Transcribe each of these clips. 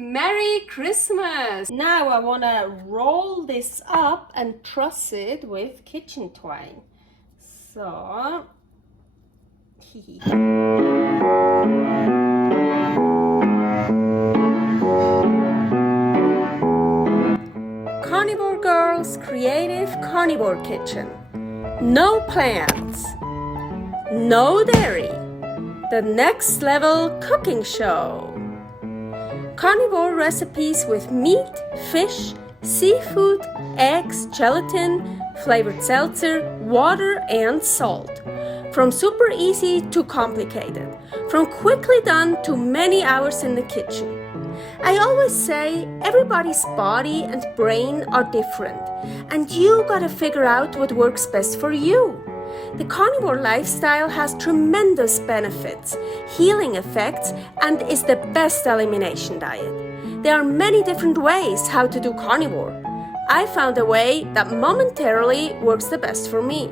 Merry Christmas! Now I want to roll this up and truss it with kitchen twine. So, Carnivore Girl's Creative Carnivore Kitchen. No plants, no dairy, the next level cooking show. Carnivore recipes with meat, fish, seafood, eggs, gelatin, flavored seltzer, water, and salt. From super easy to complicated, from quickly done to many hours in the kitchen. I always say everybody's body and brain are different, and you gotta figure out what works best for you. The carnivore lifestyle has tremendous benefits, healing effects, and is the best elimination diet. There are many different ways how to do carnivore. I found a way that momentarily works the best for me.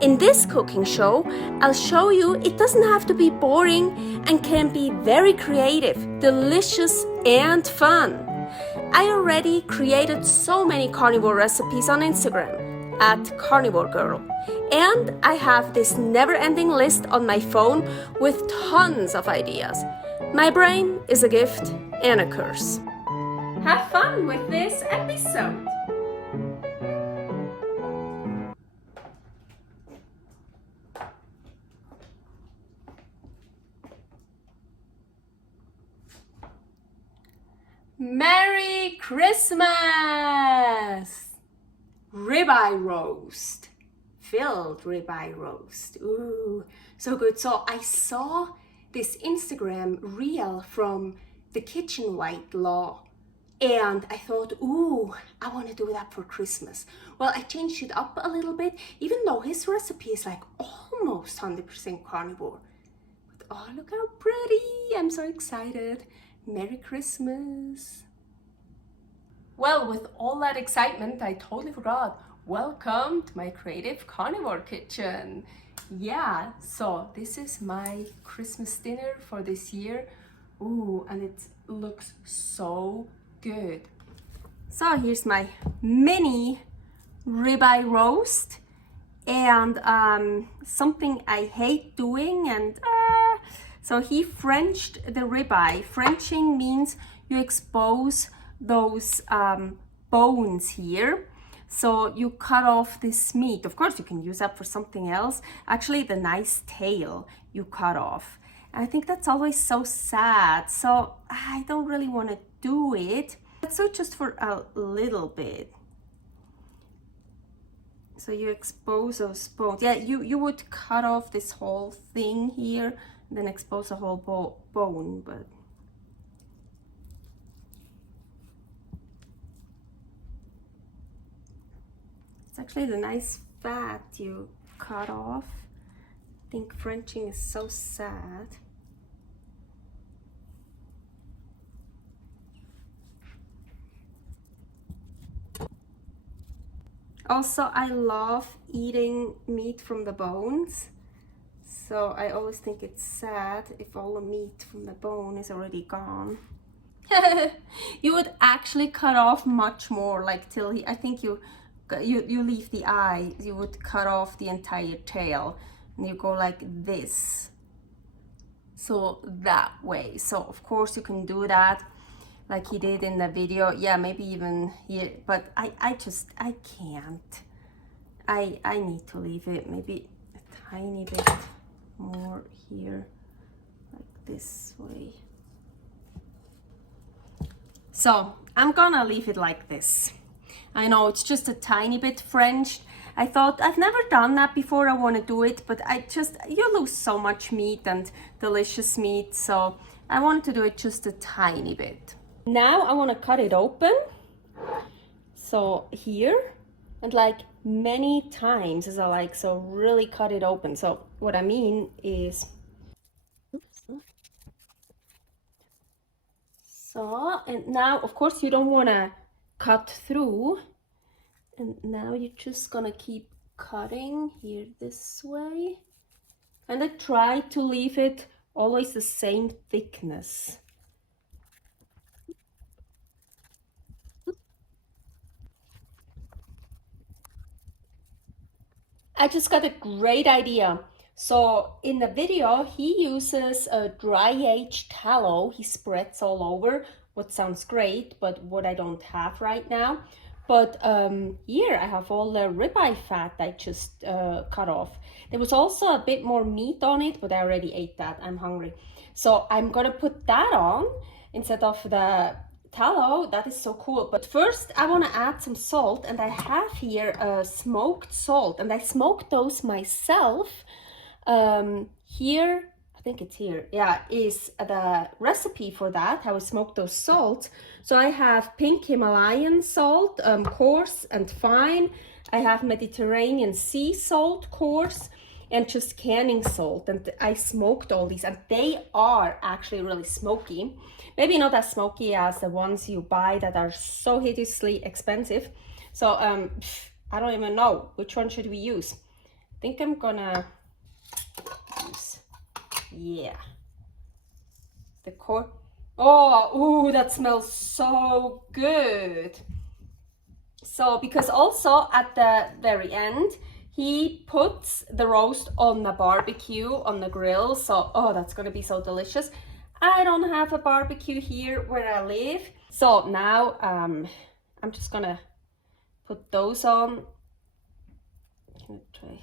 In this cooking show, I'll show you it doesn't have to be boring and can be very creative, delicious, and fun. I already created so many carnivore recipes on Instagram at karnivorgirl, and I have this never-ending list on my phone with tons of ideas. My brain is a gift and a curse. Have fun with this episode! Merry Christmas! Ribeye roast. Filled ribeye roast. Ooh, so good. So I saw this Instagram reel from the Kitchen White Law, and I thought, ooh, I want to do that for Christmas. Well, I changed it up a little bit, even though his recipe is like almost 100% carnivore. But oh, look how pretty. I'm so excited. Merry Christmas. Well, with all that excitement, I totally forgot. Welcome to my creative carnivore kitchen. Yeah, so this is my Christmas dinner for this year. Ooh, and it looks so good. So here's my mini ribeye roast, and something I hate doing, and so he Frenched the ribeye. Frenching means you expose those bones here. So you cut off this meat. Of course, you can use that for something else. Actually, the nice tail you cut off. And I think that's always so sad. So I don't really want to do it. So just for a little bit. So you expose those bones. Yeah, you would cut off this whole thing here, and then expose the whole bone, but it's actually the nice fat you cut off. I think Frenching is so sad. Also, I love eating meat from the bones. So I always think it's sad if all the meat from the bone is already gone. You would actually cut off much more, like till I think you leave the eye. You would cut off the entire tail, and you go like this. So that way. So of course you can do that like he did in the video. Yeah, maybe even here, but I can't. I need to leave it maybe a tiny bit more here, like this way. So I'm gonna leave it like this. I know it's just a tiny bit Frenched. I thought I've never done that before. I want to do it, but you lose so much meat and delicious meat, so I wanted to do it just a tiny bit. Now I want to cut it open. So here, and like many times as I like, so really cut it open. So what I mean is, so, and now of course you don't want to cut through, and now you're just gonna keep cutting here this way, and I try to leave it always the same thickness. I just got a great idea. So in the video, he uses a dry aged tallow. He spreads all over, what sounds great, but what I don't have right now. But here I have all the ribeye fat I just cut off. There was also a bit more meat on it, but I already ate that. I'm hungry. So I'm gonna put that on instead of the tallow. That is so cool. But first I want to add some salt, and I have here smoked salt, and I smoked those myself. Here, I think it's here, yeah, is the recipe for that, how I smoked those salts. So I have pink Himalayan salt, coarse and fine. I have Mediterranean sea salt, coarse, and just canning salt. And I smoked all these, and they are actually really smoky. Maybe not as smoky as the ones you buy that are so hideously expensive. So I don't even know which one should we use. I think I'm gonna use, yeah, the core. Oh, ooh, that smells so good. So because also at the very end he puts the roast on the barbecue on the grill, so oh, that's gonna be so delicious. I don't have a barbecue here where I live, so now I'm just gonna put those on. Can I try?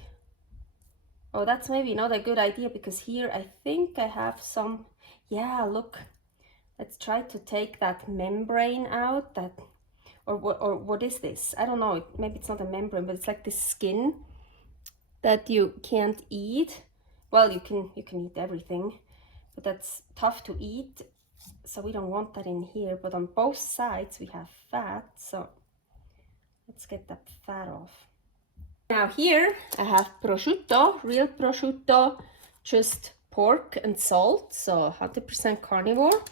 Oh, that's maybe not a good idea, because here I think I have some, yeah, look, let's try to take that membrane out, that, or what is this? I don't know, maybe it's not a membrane, but it's like this skin that you can't eat. Well, you can eat everything, but that's tough to eat, so we don't want that in here. But on both sides we have fat, so let's get that fat off. Now here I have prosciutto, real prosciutto, just pork and salt, so 100% carnivore.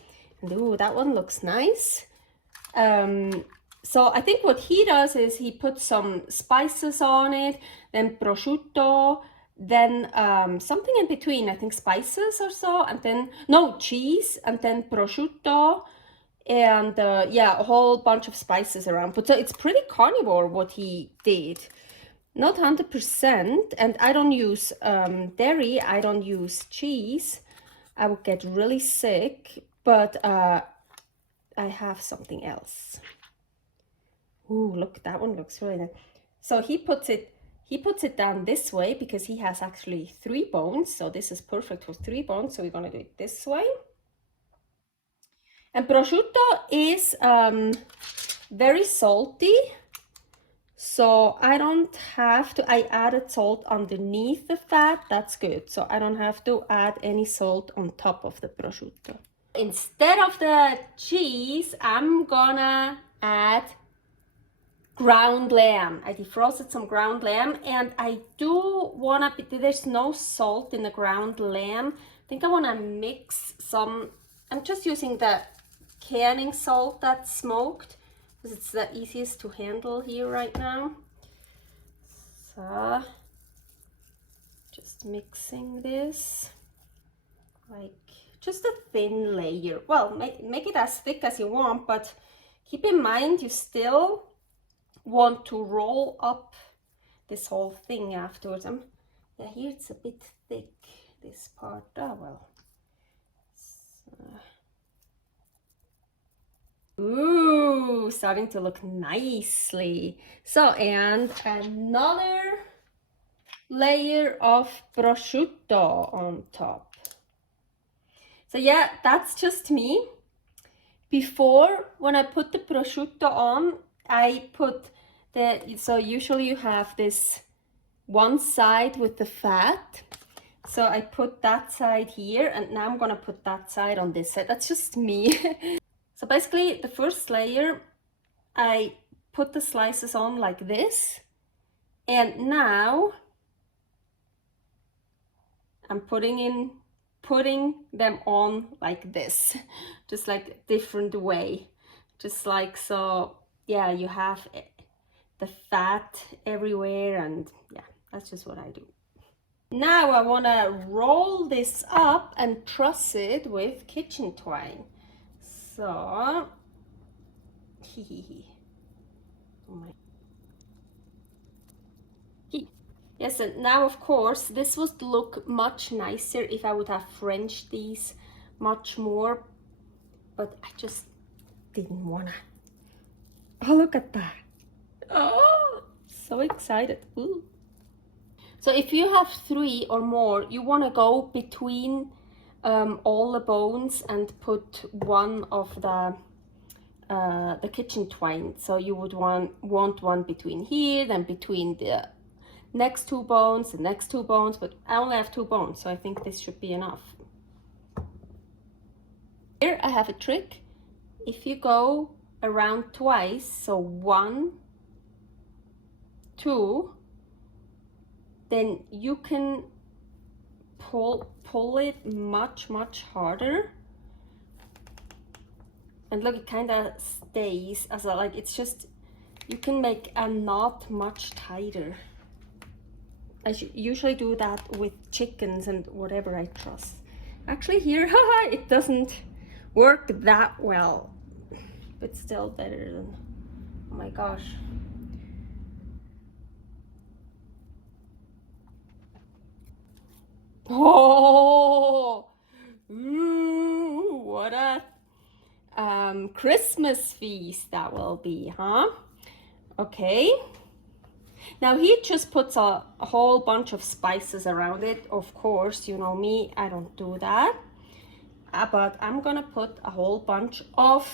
And ooh, that one looks nice. So I think what he does is he puts some spices on it, then prosciutto, then something in between, I think spices or so, and then, no, cheese, and then prosciutto, and yeah, a whole bunch of spices around. But so it's pretty carnivore what he did. Not 100%, and I don't use dairy, I don't use cheese. I would get really sick, but I have something else. Ooh, look, that one looks really nice. So he puts it down this way because he has actually 3 bones, so this is perfect for 3 bones, so we're gonna do it this way. And prosciutto is very salty, so I don't have to, I added salt underneath the fat, that's good, so I don't have to add any salt on top of the prosciutto. Instead of the cheese, I'm gonna add ground lamb. I defrosted some ground lamb, and I do wanna, there's no salt in the ground lamb. I think I wanna mix some, I'm just using the canning salt that's smoked, because it's the easiest to handle here right now. So, just mixing this, like just a thin layer. Well, make it as thick as you want, but keep in mind you still want to roll up this whole thing afterwards. Yeah, here it's a bit thick, this part. Oh well. So. Ooh, starting to look nicely. So, and another layer of prosciutto on top. So yeah, that's just me. Before, when I put the prosciutto on, I put so usually you have this one side with the fat, so I put that side here, and now I'm gonna put that side on this side. That's just me. So basically the first layer I put the slices on like this, and now I'm putting them on like this, just like a different way, just like so. Yeah, you have the fat everywhere, and yeah, that's just what I do. Now I want to roll this up and truss it with kitchen twine. So, oh my. Yeah, Yes, and now of course this would look much nicer if I would have Frenched these much more, but I just didn't wanna. Oh, look at that. Oh, so excited. Ooh. So if you have 3 or more, you want to go between all the bones and put one of the kitchen twine. So you would want one between here, then between the next 2 bones, the next 2 bones, but I only have 2 bones, so I think this should be enough. Here I have a trick. If you go around twice, so 1, 2, then you can pull it much harder, and look, it kind of stays as a, like, it's just, you can make a knot much tighter. I usually do that with chickens and whatever I truss. Actually here, haha, it doesn't work that well, but still better than, oh my gosh. Oh, ooh, what a Christmas feast that will be, huh? Okay. Now he just puts a whole bunch of spices around it. Of course, you know me, I don't do that. But I'm gonna put a whole bunch of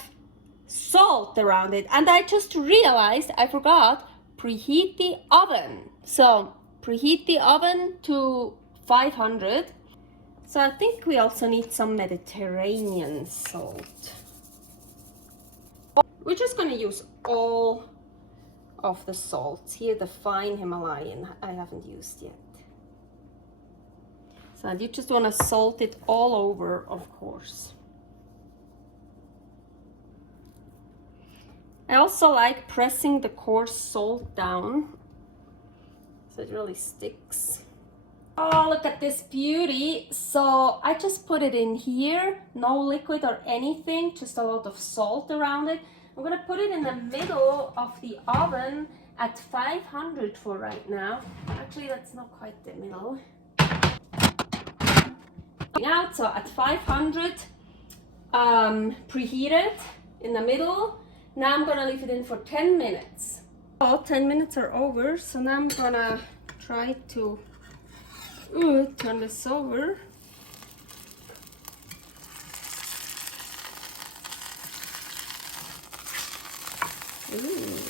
salt around it. And I just realized, I forgot, preheat the oven. So preheat the oven to 500. So I think we also need some Mediterranean salt. We're just gonna use all of the salts. Here, the fine Himalayan I haven't used yet. So you just wanna salt it all over, of course. I also like pressing the coarse salt down so it really sticks. Oh, look at this beauty. So I just put it in here, no liquid or anything, just a lot of salt around it. I'm gonna put it in the middle of the oven at 500 for right now. Actually, that's not quite the middle. Now, so at 500, preheated in the middle. Now I'm gonna leave it in for 10 minutes. Oh, 10 minutes are over, so now I'm gonna try to turn this over.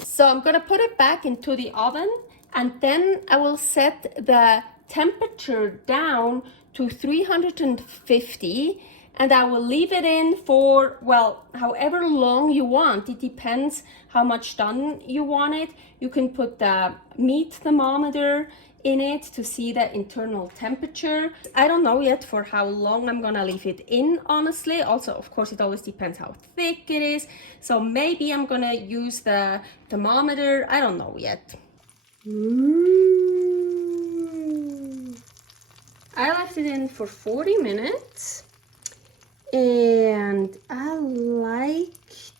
So I'm gonna put it back into the oven, and then I will set the temperature down to 350, and I will leave it in for, well, however long you want. It depends how much done you want it. You can put the meat thermometer in it to see the internal temperature. I don't know yet for how long I'm gonna leave it in, honestly. Also, of course, it always depends how thick it is. So maybe I'm gonna use the thermometer. I don't know yet. I left it in for 40 minutes. And I like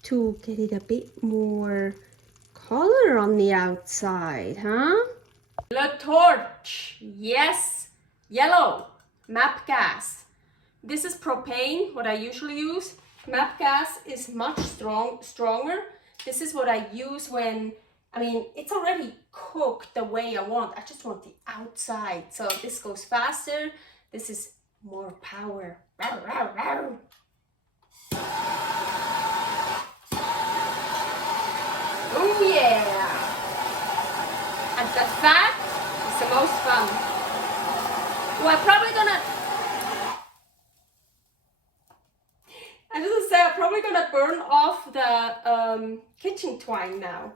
to get it a bit more color on the outside, huh? LeTorch, yes, yellow, MAP gas. This is propane, what I usually use. MAP gas is much stronger. This is what I use when, I mean, it's already cooked the way I want. I just want the outside. So this goes faster. This is more power. Rawr, rawr, rawr. Oh yeah! And the fat is the most fun. Well, I'm probably gonna, I was gonna say, I'm probably gonna burn off the kitchen twine now.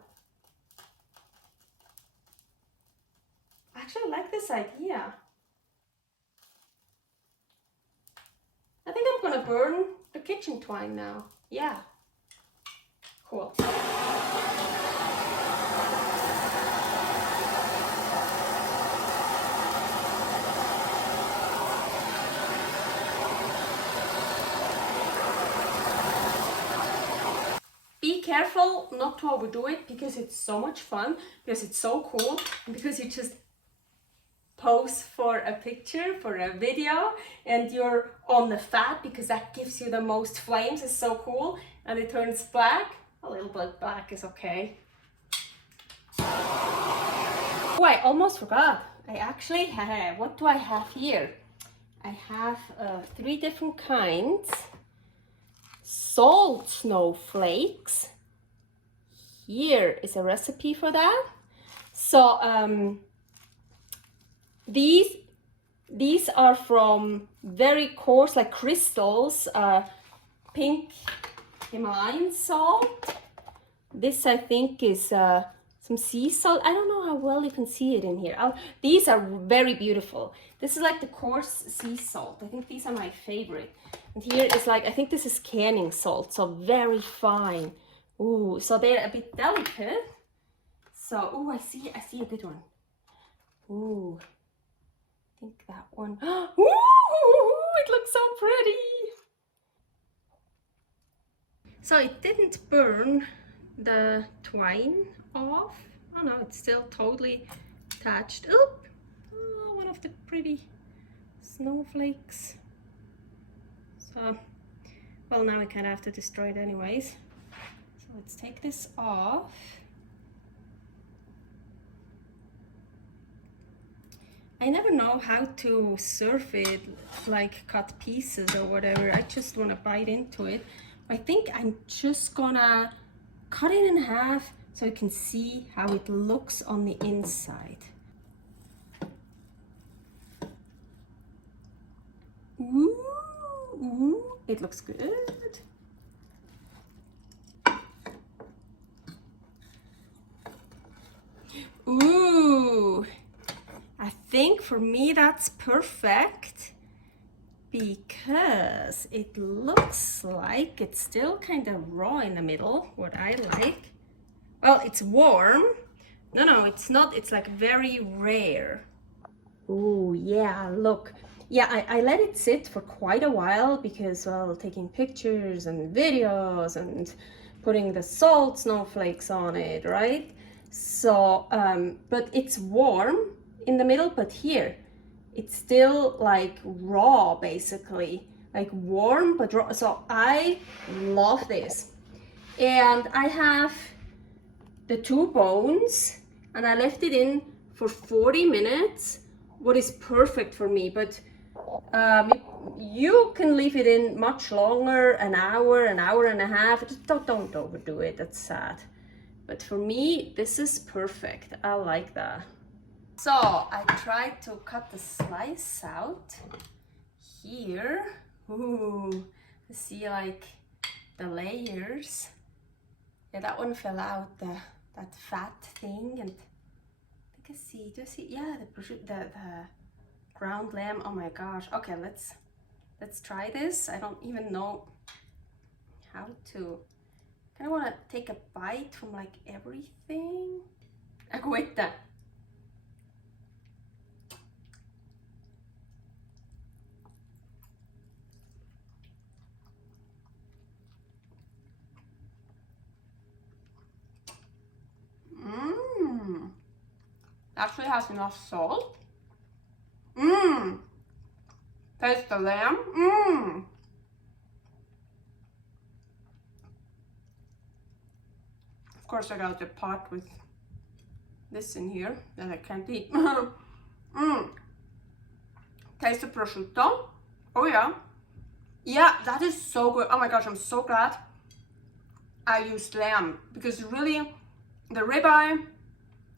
Actually, I like this idea. I think I'm gonna burn the kitchen twine now. Yeah. Cool. Be careful not to overdo it because it's so much fun, because it's so cool, and because you just pose for a picture, for a video, and you're on the fat because that gives you the most flames. It's so cool. And it turns black. A little bit black is okay. Oh, I almost forgot. I actually have, what do I have here? I have 3 different kinds. Salt Snowflakes. Here is a recipe for that. So these are from very coarse, like crystals, pink Himalayan salt. This I think is some sea salt. I don't know how well you can see it in here. These are very beautiful. This is like the coarse sea salt. I think these are my favorite. And here is like, I think this is canning salt, so very fine. Ooh, so they're a bit delicate. So, ooh, I see a good one. Ooh, I think that one. Ooh, it looks so pretty. So it didn't burn the twine off. Oh no, it's still totally attached. Oop! Oh, one of the pretty snowflakes. So, well, now we kind of have to destroy it anyways. So let's take this off. I never know how to serve it, like cut pieces or whatever. I just want to bite into it. I think I'm just gonna cut it in half so you can see how it looks on the inside. Ooh, ooh, it looks good. Ooh, I think for me that's perfect because it looks like it's still kind of raw in the middle, what I like. Well, it's warm. No, it's not. It's like very rare. Oh, yeah, look. Yeah, I let it sit for quite a while because, well, taking pictures and videos and putting the salt snowflakes on it, right? So, but it's warm in the middle, but here, it's still like raw, basically. Like warm, but raw. So I love this. And I have the 2 bones and I left it in for 40 minutes, what is perfect for me. But you can leave it in much longer, an hour and a half. Just don't overdo it, that's sad. But for me, this is perfect. I like that. So I tried to cut the slice out here. Ooh, see like the layers. Yeah, that one fell out, that fat thing, and I can see, do you see? Yeah, the ground lamb. Oh my gosh. Okay, let's try this. I don't even know how to. I kind of want to take a bite from like everything. Aguetta. Actually has enough salt. Taste the lamb. Of course, I got the pot with this in here that I can't eat. Taste the prosciutto. Oh yeah. Yeah, that is so good. Oh my gosh, I'm so glad I used lamb because really the ribeye,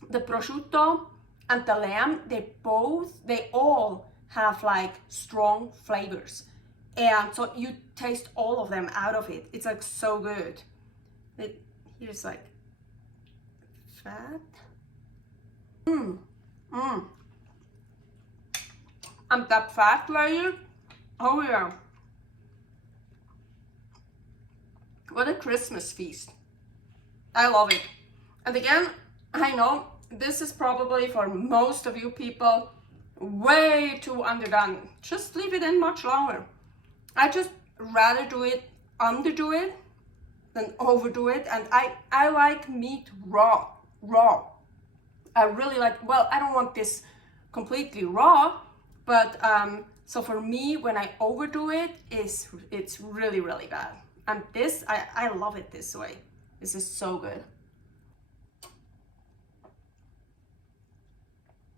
the prosciutto, and the lamb, they all have like strong flavors. And so you taste all of them out of it. It's like so good. Here's like fat. And that fat layer, oh yeah. What a Christmas feast. I love it. And again, I know this is probably for most of you people way too underdone. Just leave it in much longer. I just rather underdo it than overdo it. And I like meat raw. I really like, well, I don't want this completely raw, but so for me, when I overdo it, it's really, really bad. And this, I love it this way. This is so good.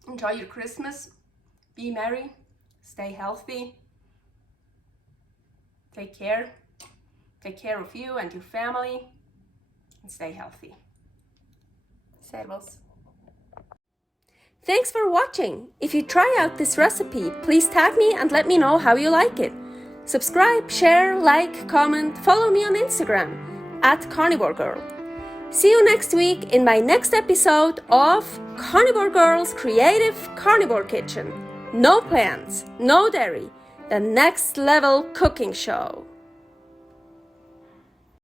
Enjoy your Christmas. Be merry. Stay healthy. Take care. Take care of you and your family. And stay healthy. Servus. Thanks for watching. If you try out this recipe, please tag me and let me know how you like it. Subscribe, share, like, comment, follow me on Instagram @karnivorgirl. See you next week in my next episode of Carnivore Girl's Creative Carnivore Kitchen. No plants, no dairy, the next level cooking show.